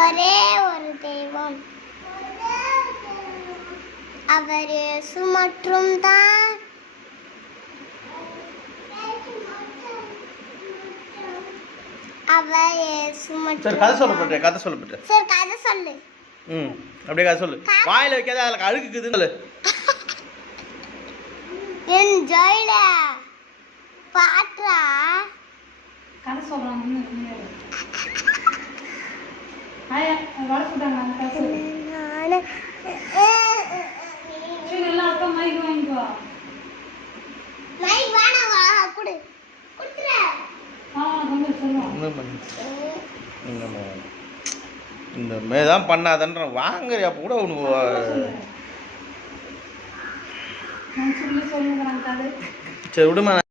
ஒரே ஒரு தெய்வம், அவர் இயேசு மற்றும் தான். அவர் இயேசு மற்றும். சரி கதை சொல்லப்பட்ட கதை சொல்லப்பட்ட. சரி கதை சொல்லு. அப்படியே கதை சொல்லு. வாயில வைக்காத அதுல அழுக்குக்குதுன்னு சொல்லு. என் ஜாயில பாட்றா கதை சொல்றாங்க. ஆயா வர சொல்றாங்க அந்த கதை சொல்லு. சரி எல்லாம் அக்கா மைக் வாங்கிக்கோ. மைக் வேணா வா குடு. குடுறே. கொஞ்சம் சொல்லுங்க. இந்த மேதான் பண்ணாதன்ற வாங்குறியா கூட உனக்கு சொல்லுங்க கதை. சரி விடுமா.